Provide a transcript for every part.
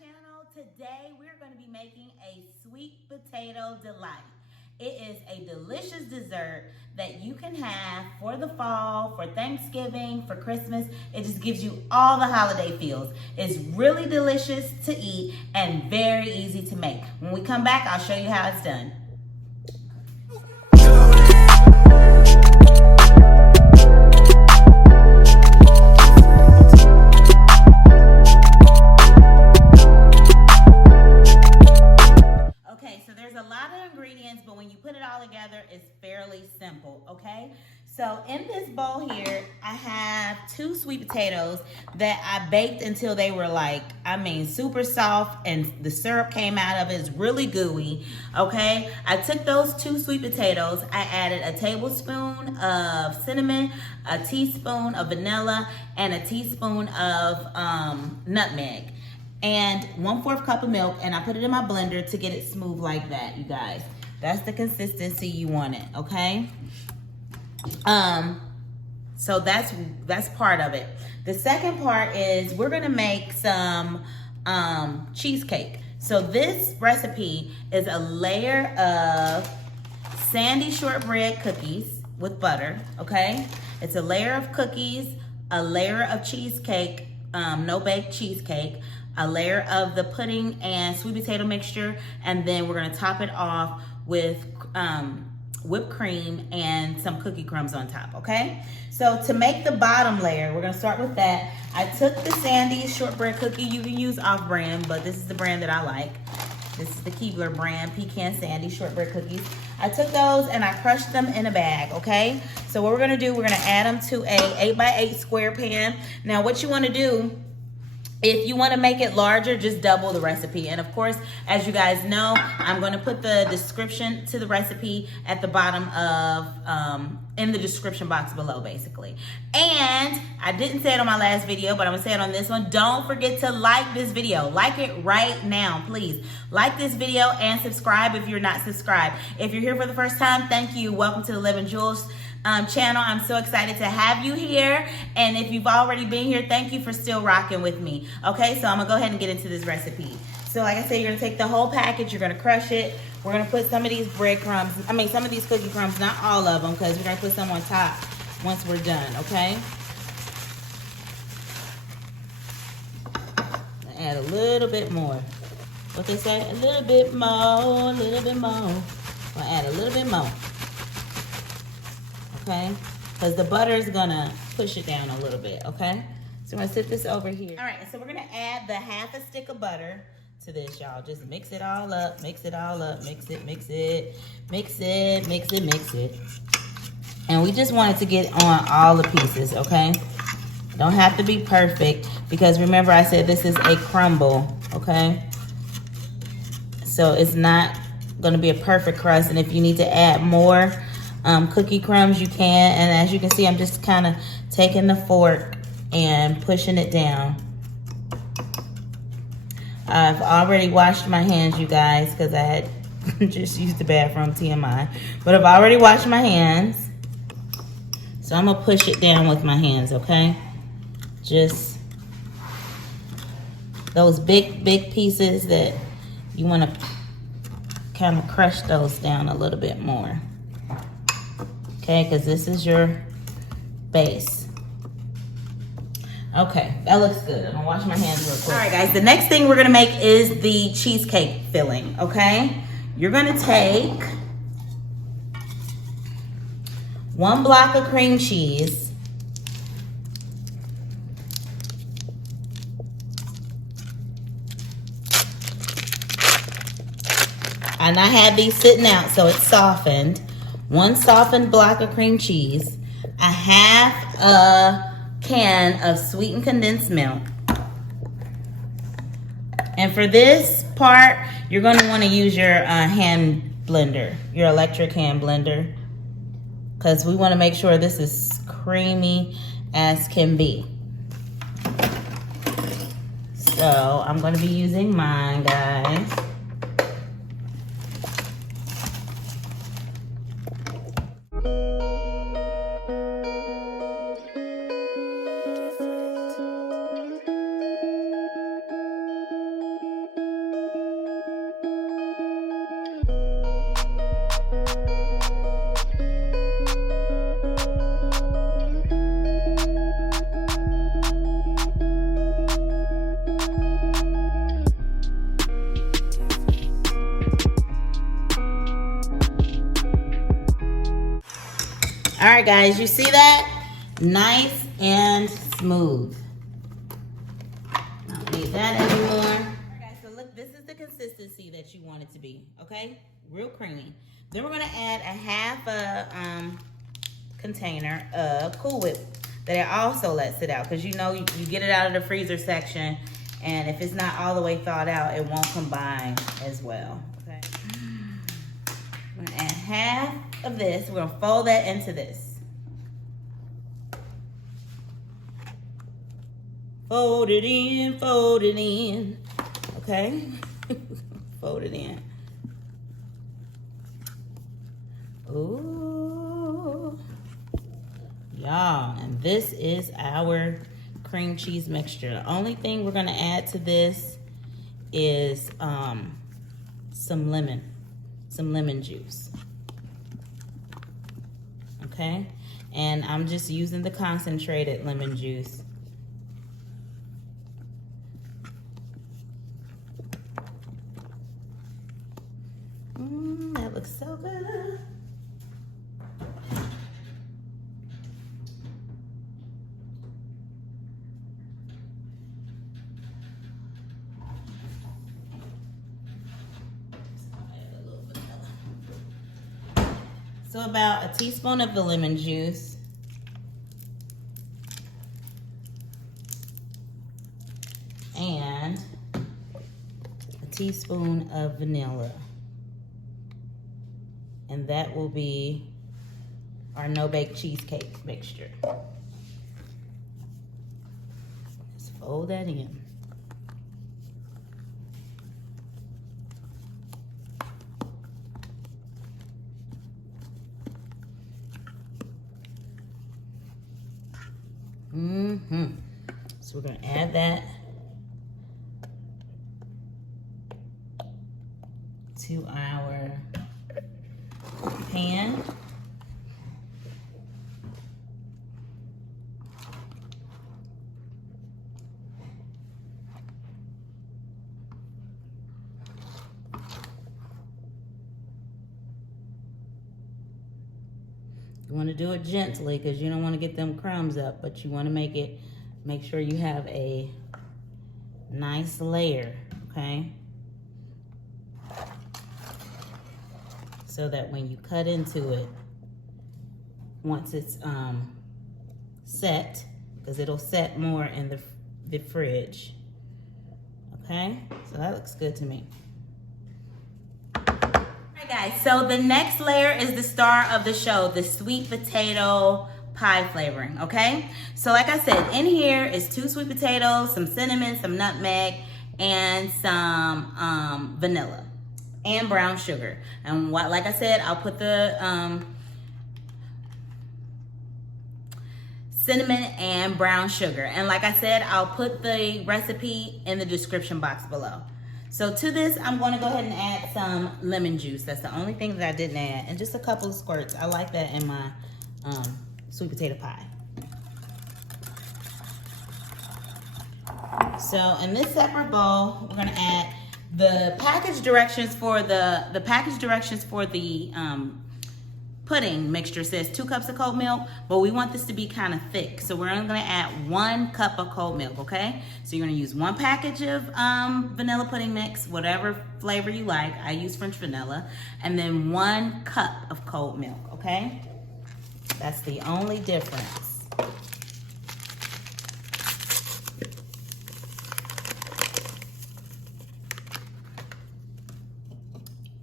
channel. Today we're going to be making a sweet potato delight. It is a delicious dessert that you can have for the fall, for Thanksgiving, for Christmas. It just gives you all the holiday feels. It's really delicious to eat and very easy to make. When we come back, I'll show you how it's done. But when you put it all together, it's fairly simple, okay? So in this bowl here, I have 2 sweet potatoes that I baked until they were super soft and the syrup came out of it. It's really gooey, okay? I took those 2 sweet potatoes. I added a tablespoon of cinnamon, a teaspoon of vanilla, and a teaspoon of nutmeg. And 1/4 cup of milk, and I put it in my blender to get it smooth like that, you guys. That's the consistency you want it, okay? So that's part of it. The second part is we're gonna make some cheesecake. So this recipe is a layer of sandie shortbread cookies with butter, okay? It's a layer of cookies, a layer of cheesecake, no-bake cheesecake, a layer of the pudding and sweet potato mixture, and then we're gonna top it off with whipped cream and some cookie crumbs on top, okay? So to make the bottom layer, we're gonna start with that. I took the Sandie shortbread cookie. You can use off-brand, but this is the brand that I like. This is the Keebler brand, pecan Sandie shortbread cookies. I took those and I crushed them in a bag, okay? So what we're gonna do, we're gonna add them to a 8x8 square pan. Now what you wanna do, if you want to make it larger, just double the recipe. And of course, as you guys know, I'm going to put the description to the recipe at the bottom of, in the description box below, basically. And I didn't say it on my last video, but I'm going to say it on this one. Don't forget to like this video. Like it right now, please. Like this video and subscribe if you're not subscribed. If you're here for the first time, thank you. Welcome to the Living Jules channel. I'm so excited to have you here, and if you've already been here, thank you for still rocking with me. Okay, so I'm gonna go ahead and get into this recipe. So like I said, you're gonna take the whole package, you're gonna crush it. We're gonna put some of these some of these cookie crumbs, not all of them, because we're gonna put some on top once we're done, okay? Add a little bit more. What they say? A little bit more, a little bit more. I'll add a little bit more. Okay, because the butter is gonna push it down a little bit, okay? So I'm gonna sit this over here. All right, so we're gonna add the 1/2 stick of butter to this, y'all. Just mix it all up, mix it all up, mix it, mix it, mix it, mix it, mix it. And we just want it to get on all the pieces, okay? Don't have to be perfect, because remember I said this is a crumble, okay? So it's not gonna be a perfect crust, and if you need to add more cookie crumbs, you can. And as you can see, I'm just kind of taking the fork and pushing it down. I've already washed my hands, you guys, because I had just used the bathroom, TMI. But I've already washed my hands. So I'm going to push it down with my hands, okay? Just those big pieces that you want to kind of crush those down a little bit more. Okay, because this is your base. Okay, that looks good. I'm gonna wash my hands real quick. All right, guys, the next thing we're gonna make is the cheesecake filling, okay? You're gonna take 1 block of cream cheese. And I had these sitting out, so it's softened. 1 softened block of cream cheese, a 1/2 a can of sweetened condensed milk. And for this part, you're going to want to use your hand blender, your electric hand blender, because we want to make sure this is creamy as can be. So I'm going to be using mine, guys. All right, guys, you see that? Nice and smooth. Don't need that anymore. All right, guys, so look, this is the consistency that you want it to be, okay? Real creamy. Then we're gonna add a half a container of Cool Whip that I also let sit out, because you know you get it out of the freezer section, and if it's not all the way thawed out, it won't combine as well. Okay. I'm gonna add half of this. We're gonna fold that into this. Fold it in, fold it in. Okay. Fold it in. Ooh. Y'all, and this is our cream cheese mixture. The only thing we're gonna add to this is some lemon juice. Okay, and I'm just using the concentrated lemon juice. That looks so good. So about a teaspoon of the lemon juice. And a teaspoon of vanilla. And that will be our no-bake cheesecake mixture. Just fold that in. So we're gonna add that to our pan. You want to do it gently because you don't want to get them crumbs up, but you want to make sure you have a nice layer, okay? So that when you cut into it, once it's set, because it'll set more in the fridge, okay? So that looks good to me. Guys, so the next layer is the star of the show, the sweet potato pie flavoring, okay? So like I said, in here is 2 sweet potatoes, some cinnamon, some nutmeg, and some vanilla and brown sugar. And like I said, I'll put the cinnamon and brown sugar. And like I said, I'll put the recipe in the description box below. So to this, I'm gonna go ahead and add some lemon juice. That's the only thing that I didn't add. And just a couple of squirts. I like that in my sweet potato pie. So in this separate bowl, we're gonna add the package directions for the pudding mixture says 2 cups of cold milk, but we want this to be kind of thick. So we're only gonna add 1 cup of cold milk, okay? So you're gonna use 1 package of vanilla pudding mix, whatever flavor you like. I use French vanilla. And then 1 cup of cold milk, okay? That's the only difference.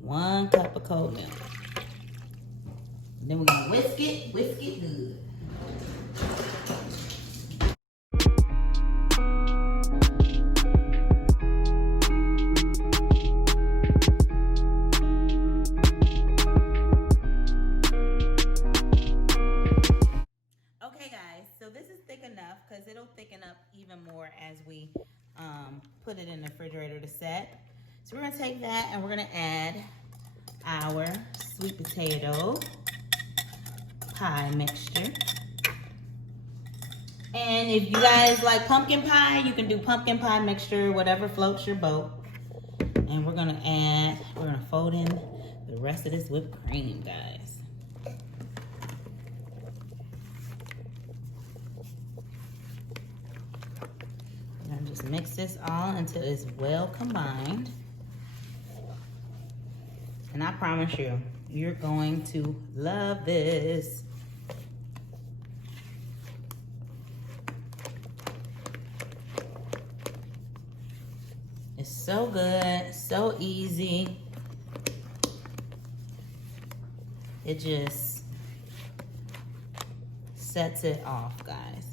One cup of cold milk. Then we're gonna whisk it good. Okay guys, so this is thick enough because it'll thicken up even more as we put it in the refrigerator to set. So we're gonna take that and we're gonna add our sweet potato pie mixture. And if you guys like pumpkin pie, you can do pumpkin pie mixture, whatever floats your boat. And we're gonna fold in the rest of this whipped cream, guys. Just mix this all until it's well combined. And I promise you, you're going to love this. It's so good, so easy. It just sets it off, guys.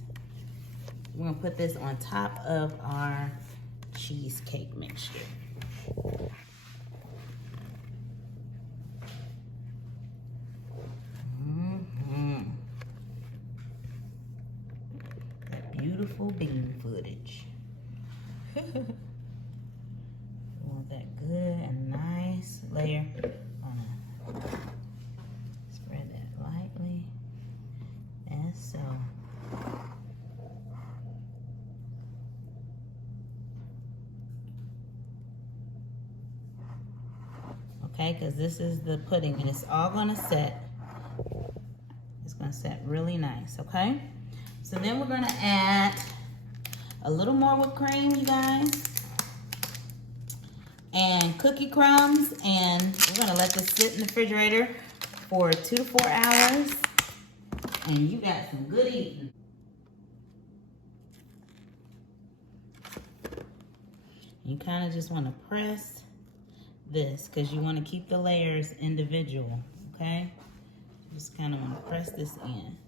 We're gonna put this on top of our cheesecake mixture. That beautiful bean footage. Want that good and nice layer on it. Spread that lightly, and so. Okay, because this is the pudding and it's all gonna set. It's gonna set really nice, okay? So then we're gonna add a little more whipped cream, you guys, and cookie crumbs, and we're gonna let this sit in the refrigerator for 2 to 4 hours, and you got some good eating. You kind of just want to press this because you want to keep the layers individual, okay? Just kind of want to press this in.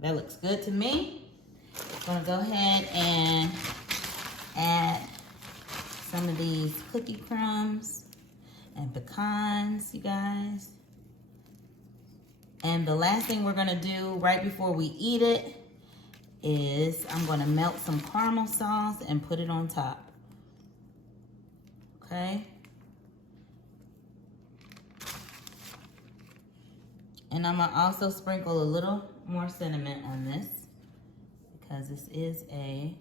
That looks good to me. I'm gonna go ahead and add some of these cookie crumbs and pecans, you guys. And the last thing we're gonna do right before we eat it is I'm gonna melt some caramel sauce and put it on top. Okay? And I'm gonna also sprinkle a little more cinnamon on this because this is a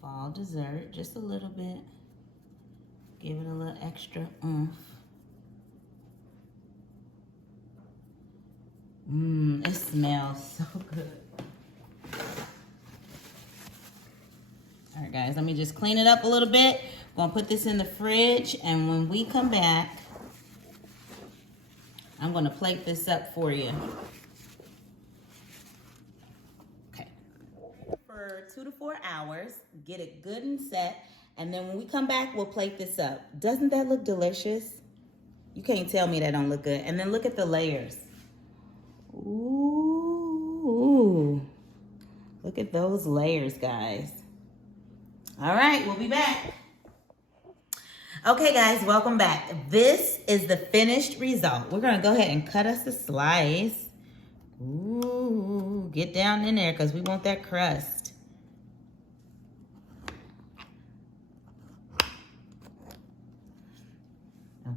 fall dessert. Just a little bit. Give it a little extra oomph. It smells so good. All right, guys, let me just clean it up a little bit. I'm gonna put this in the fridge, and when we come back, I'm gonna plate this up for you. Okay. For 2 to 4 hours, get it good and set, and then when we come back, we'll plate this up. Doesn't that look delicious? You can't tell me that don't look good. And then look at the layers. Ooh, look at those layers, guys. All right, we'll be back. Okay, guys, welcome back. This is the finished result. We're gonna go ahead and cut us a slice. Ooh, get down in there because we want that crust. Okay.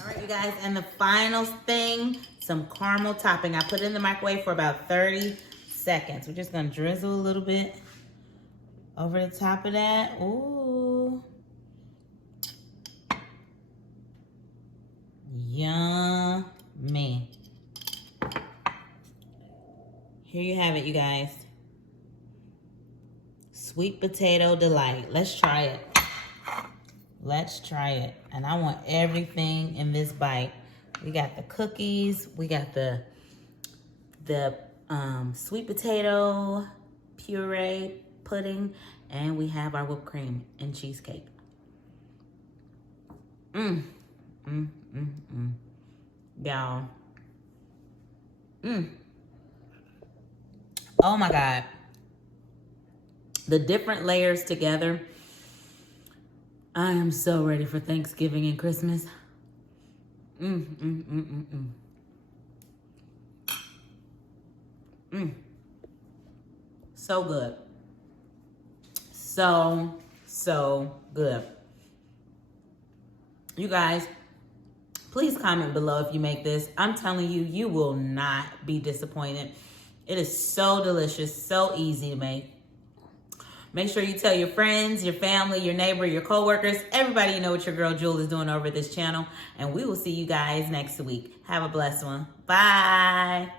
All right, you guys, and the final thing, some caramel topping. I put it in the microwave for about 30 seconds. We're just gonna drizzle a little bit over the top of that. Ooh. Yummy. Here you have it, you guys. Sweet potato delight. Let's try it. Let's try it. And I want everything in this bite. We got the cookies. We got the sweet potato puree pudding. And we have our whipped cream and cheesecake. Y'all. Oh my God. the different layers together. I am so ready for Thanksgiving and Christmas. So good. So good. You guys, please comment below if you make this. I'm telling you, you will not be disappointed. It is so delicious, so easy to make. Make sure you tell your friends, your family, your neighbor, your coworkers, everybody you know what your girl Jewel is doing over this channel. And we will see you guys next week. Have a blessed one. Bye.